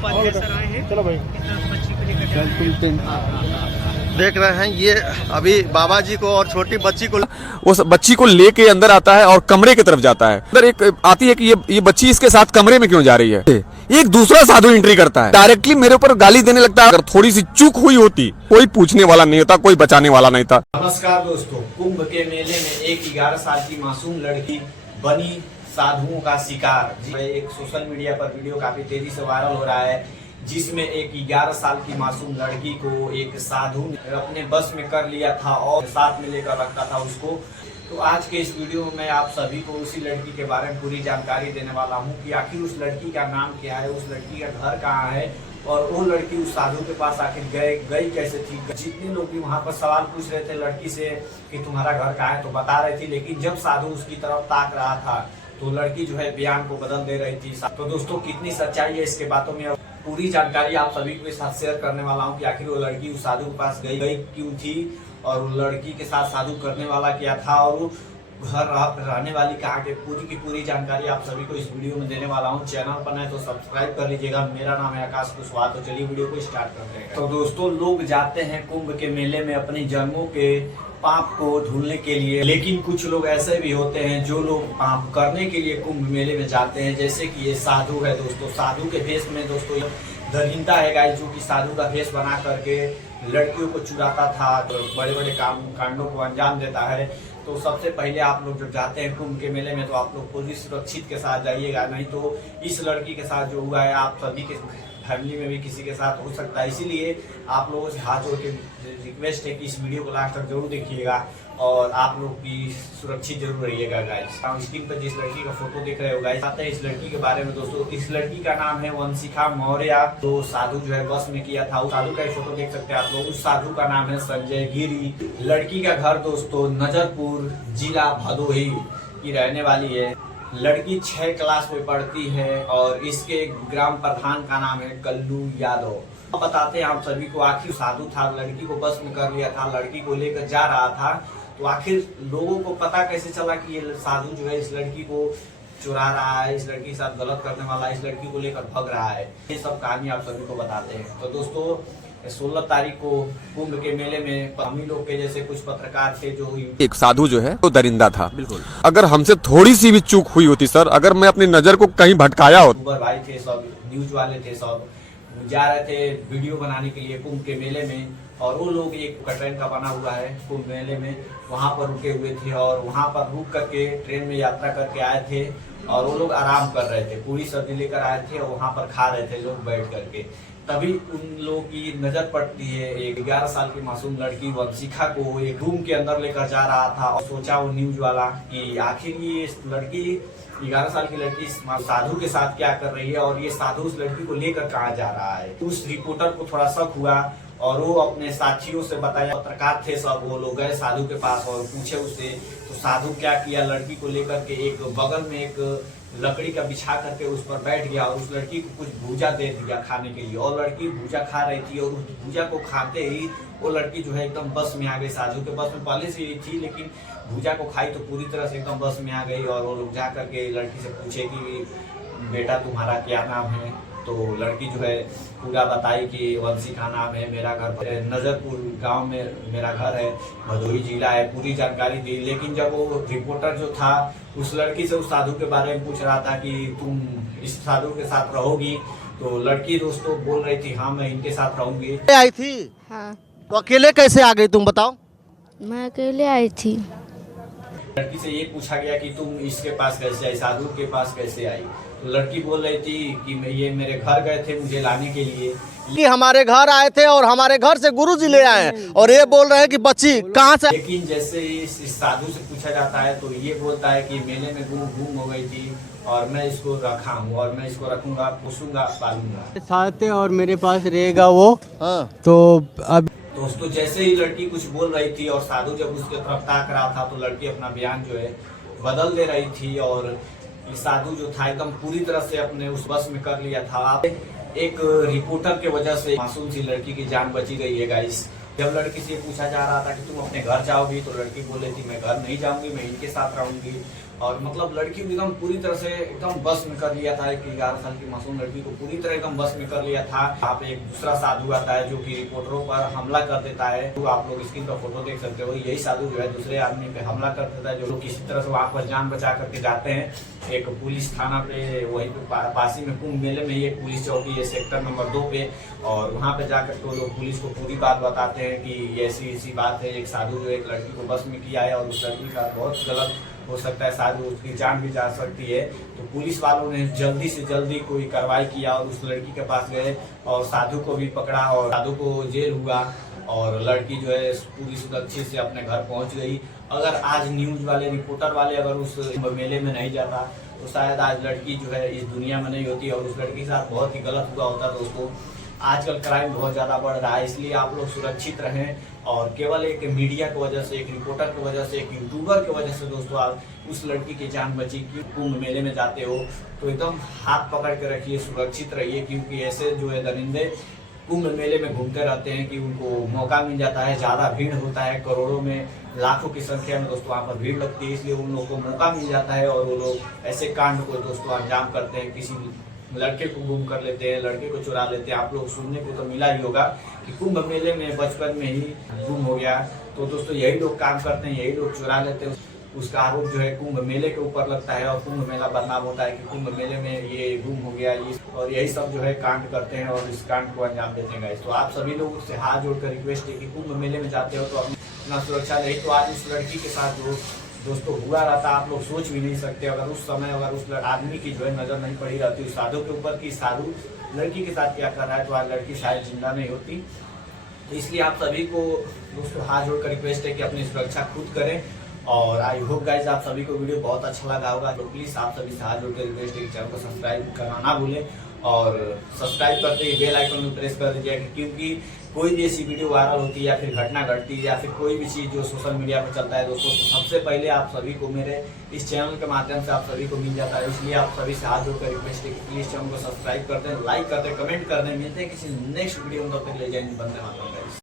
Upadhyay sir आए हैं। चलो भाई बच्ची को लेकर देख रहे हैं ये अभी बाबा जी को और छोटी बच्ची को उस बच्ची को लेके अंदर आता है और कमरे की तरफ जाता है। अंदर एक आती है कि ये बच्ची इसके साथ कमरे में क्यों जा रही है। एक दूसरा साधु एंट्री करता है, डायरेक्टली मेरे ऊपर गाली देने लगता है। अगर थोड़ी सी चूक हुई होती, कोई पूछने वाला नहीं होता, कोई बचाने वाला नहीं था। नमस्कार दोस्तों, कुंभ के मेले में एक 11 साल की मासूम लड़की बनी साधुओं का शिकार। एक सोशल मीडिया पर वीडियो काफी तेजी से वायरल हो रहा है, जिसमें एक 11 साल की मासूम लड़की को एक साधु ने अपने बस में कर लिया था और साथ में लेकर रखा था उसको। तो आज के इस वीडियो में मैं आप सभी को उसी लड़की के बारे में पूरी जानकारी देने वाला हूं कि आखिर उस लड़की का नाम क्या है, उस लड़की का घर कहाँ है और वो लड़की उस साधु के पास आखिर गई कैसे थी। जितने लोग भी वहां पर सवाल पूछ रहे थे लड़की से कि तुम्हारा घर कहाँ है, तो बता रही थी, लेकिन जब साधु उसकी तरफ ताक रहा था तो लड़की जो है बयान को बदल दे रही थी। तो दोस्तों कितनी सच्चाई है इसके बातों में, पूरी जानकारी आप सभी के साथ शेयर करने वाला हूं कि आखिर वो लड़की उस साधु के पास गई क्यों थी और वो लड़की के साथ साधु करने वाला क्या था और वो घर रहने वाली कहाँ के, पूरी की पूरी जानकारी आप सभी को इस वीडियो में देने वाला हूं। चैनल पर नए तो सब्सक्राइब कर लीजिएगा। मेरा नाम है आकाश कुशवाहा। तो चलिए वीडियो को स्टार्ट करते हैं। तो दोस्तों, लोग जाते हैं कुंभ के मेले में अपनी जन्मों के पाप को धुलने के लिए, लेकिन कुछ लोग ऐसे भी होते हैं जो लोग पाप करने के लिए कुंभ मेले में जाते हैं, जैसे कि ये साधु है। दोस्तों साधु के भेष में दोस्तों दरिंदा है गाइस, जो कि साधु का भेष बना करके लड़कियों को चुराता था, बड़े बड़े कांडों को अंजाम देता है। तो सबसे पहले आप लोग जब जाते हैं कुंभ के मेले में तो आप लोग पूरी सुरक्षित के साथ जाइएगा, नहीं तो इस लड़की के साथ जो हुआ है आप सभी के फैमिली में भी किसी के साथ हो सकता है। इसीलिए आप लोगों से हाथ जोड़ के रिक्वेस्ट है कि इस वीडियो को लास्ट तक जरूर देखिएगा और आप लोग भी सुरक्षित जरूर रहिएगा गाइस। स्क्रीन पर जिस लड़की का फोटो देख रहे हो गाइस, आते हैं इस लड़की के बारे में। दोस्तों इस लड़की का नाम है वंशिका मौर्य। तो साधु जो है बस में किया था, उस साधु का फोटो देख सकते हैं आप लोग। उस साधु का नाम है संजय गिरी। लड़की का घर दोस्तों नजरपुर जिला भदोही की रहने वाली है। लड़की 6 क्लास में पढ़ती है और इसके ग्राम प्रधान का नाम है कल्लू यादव। बताते हैं आप सभी को, आखिर साधु था, लड़की को बस में कर लिया था, लड़की को लेकर जा रहा था, तो आखिर लोगों को पता कैसे चला कि ये साधु जो है इस लड़की को चुरा रहा है, इस लड़की के साथ गलत करने वाला है, इस लड़की को लेकर भग रहा है। ये सब कहानी आप सभी को बताते हैं। तो दोस्तों 16 तारीख को कुंभ के मेले में हम ही लोग के जैसे कुछ पत्रकार थे जो एक साधु जो है वो दरिंदा था। बिल्कुल, अगर हमसे थोड़ी सी भी चूक हुई होती सर, अगर मैं अपनी नजर को कहीं भटकाया हो, भाई थे सब, न्यूज वाले थे सब, जा रहे थे वीडियो बनाने के लिए कुंभ के मेले में, और वो लोग एक ट्रेन का बना हुआ है कुंभ मेले में, वहां पर रुके हुए थे और वहां पर रुक करके ट्रेन में यात्रा करके आए थे और वो लोग आराम कर रहे थे, पूरी सब्जी लेकर आए थे और वहां पर खा रहे थे लोग बैठ करके। तभी उन लोगों की नजर पड़ती है एक 11 साल की मासूम लड़की वंशिका को एक रूम के अंदर लेकर जा रहा था और सोचा वो न्यूज वाला कि आखिर ये लड़की 11 साल की लड़की साधु के साथ क्या कर रही है और ये साधु उस लड़की को लेकर कहाँ जा रहा है। उस रिपोर्टर को थोड़ा शक हुआ और वो अपने साथियों से बताया, पत्रकार थे सब, वो लोग गए साधु के पास और पूछे उससे, तो साधु क्या किया, लड़की को लेकर के एक बगल में एक लकड़ी का बिछा करके उस पर बैठ गया और उस लड़की को कुछ भूजा दे दिया खाने के लिए, और लड़की भूजा खा रही थी और उस भूजा को खाते ही वो लड़की जो है एकदम बस में आ गई। साधु के बस में पहले से ही थी, लेकिन भूजा को खाई तो पूरी तरह से एकदम बस में आ गई। और वो लोग जा करके लड़की से पूछे कि बेटा तुम्हारा क्या नाम है, तो लड़की जो है पूरा बताई कि वंशिका नाम है, मेरा घर नजरपुर गांव में मेरा घर है, भदोही जिला है, पूरी जानकारी दी। लेकिन जब वो रिपोर्टर जो था उस लड़की से उस साधु के बारे में पूछ रहा था कि तुम इस साधु के साथ रहोगी, तो लड़की दोस्तों बोल रही थी हाँ मैं इनके साथ रहूंगी। आई थी हाँ, तो अकेले कैसे आ गई तुम बताओ? मैं अकेले आई थी। लड़की से ये पूछा गया कि तुम इसके पास कैसे आई, साधु के पास कैसे आई, तो लड़की बोल रही थी कि ये मेरे घर गए थे मुझे लाने के लिए, कि हमारे घर आए थे और हमारे घर से गुरुजी ले आए हैं, और ये बोल रहे हैं कि बच्ची कहाँ से। लेकिन जैसे इस साधु से पूछा जाता है तो ये बोलता है कि मेले में गुम हो गई थी और मैं इसको रखा हूँ और मैं इसको रखूंगा, पोसूंगा, पालूंगा, साथ है और मेरे पास रहेगा वो। हाँ। तो अब दोस्तों जैसे ही लड़की कुछ बोल रही थी और साधु जब उसके तरफ ताक रहा था तो लड़की अपना बयान जो है बदल दे रही थी और साधु जो था एकदम पूरी तरह से अपने उस बस में कर लिया था। एक रिपोर्टर के वजह से मासूम सी लड़की की जान बची गई है गाइस। जब लड़की से पूछा जा रहा था कि तुम अपने घर जाओगी तो लड़की बोल रही थी मैं घर नहीं जाऊंगी, मैं इनके साथ रहूंगी। और मतलब लड़की को एकदम पूरी तरह से एकदम बस में कर लिया था। एक 11 साल की मासूम लड़की को पूरी तरह एकदम बस में कर लिया था। यहाँ पे एक दूसरा साधु आता है जो कि रिपोर्टरों पर हमला कर देता है। तो आप लोग स्क्रीन पर फोटो देख सकते हो। यही साधु जो है दूसरे आदमी पे हमला कर देता है, जो किसी तरह से वहाँ पर जान बचा करके जाते हैं। एक पुलिस थाना पे, वहीं पे पासी में कुंभ मेले में ही एक पुलिस चौकी है सेक्टर नंबर 2 पे, और वहाँ पे जाकर के लोग पुलिस को पूरी बात बताते हैं कि ऐसी बात है। एक साधु जो एक लड़की को बस में किया है और उस लड़की का बहुत गलत हो सकता है, साधु उसकी जान भी जा सकती है। तो पुलिस वालों ने जल्दी से जल्दी कोई कार्रवाई किया और उस लड़की के पास गए और साधु को भी पकड़ा और साधु को जेल हुआ और लड़की जो है पूरी सुरक्षित से अपने घर पहुंच गई। अगर आज न्यूज वाले, रिपोर्टर वाले अगर उस मेले में नहीं जाता तो शायद आज लड़की जो है इस दुनिया में नहीं होती और उस लड़की के साथ बहुत ही गलत हुआ होता। दोस्तों आजकल क्राइम बहुत ज़्यादा बढ़ रहा है, इसलिए आप लोग सुरक्षित रहें। और केवल एक मीडिया की वजह से, एक रिपोर्टर की वजह से, एक यूट्यूबर की वजह से दोस्तों आप उस लड़की की जान बची। कि कुंभ मेले में जाते हो तो एकदम हाथ पकड़ के रखिए, सुरक्षित रहिए, क्योंकि ऐसे जो है दरिंदे कुंभ मेले में घूमते रहते हैं कि उनको मौका मिल जाता है। ज़्यादा भीड़ होता है, करोड़ों में, लाखों की संख्या में दोस्तों वहाँ पर भीड़ लगती है, इसलिए उन लोगों को मौका मिल जाता है और वो लोग ऐसे कांड को दोस्तों अंजाम करते हैं। किसी लड़के को गुम कर लेते हैं, लड़के को चुरा लेते हैं। आप लोग सुनने को तो मिला ही होगा कि कुंभ मेले में बचपन में ही गुम हो गया। तो दोस्तों यही लोग काम करते हैं, यही लोग चुरा लेते हैं। उसका आरोप जो है कुंभ मेले के ऊपर लगता है और कुंभ मेला बदनाम होता है कि कुंभ मेले में ये गुम हो गया, ये और यही सब जो है कांड करते हैं और इस कांड को अंजाम देते हैं। तो आप सभी लोगों से हाथ जोड़कर रिक्वेस्ट है कि कुंभ मेले में जाते हो तो अपना सुरक्षा रही। तो आज उस लड़की के साथ जो दोस्तों हुआ रहता, आप लोग सोच भी नहीं सकते। अगर उस समय अगर उस आदमी की जो है नजर नहीं पड़ी रहती उस साधु के ऊपर कि साधु लड़की के साथ क्या कर रहा है, तो आज लड़की शायद जिंदा नहीं होती। तो इसलिए आप सभी को दोस्तों हाथ जोड़कर रिक्वेस्ट है कि अपनी सुरक्षा खुद करें। और आई होप गाइज आप सभी को वीडियो बहुत अच्छा लगा होगा। तो प्लीज आप सभी से हाथ जोड़कर रिक्वेस्ट है कि चैनल को सब्सक्राइब करना ना भूलें और सब्सक्राइब करते ही बेल आइकन में प्रेस कर दीजिएगा, क्योंकि कोई भी ऐसी वीडियो वायरल होती है या फिर घटना घटती है या फिर कोई भी चीज़ जो सोशल मीडिया पर चलता है दोस्तों, तो सबसे पहले आप सभी को मेरे इस चैनल के माध्यम से आप सभी को मिल जाता है। इसलिए आप सभी से हाथ जोड़कर रिक्वेस्ट है कि प्लीज चैनल को सब्सक्राइब करते हैं, लाइक करते हैं, कमेंट करते हैं। मिलते हैं किसी नेक्स्ट वीडियो में, तब तक ले जाएंगे। बंदे मातरम।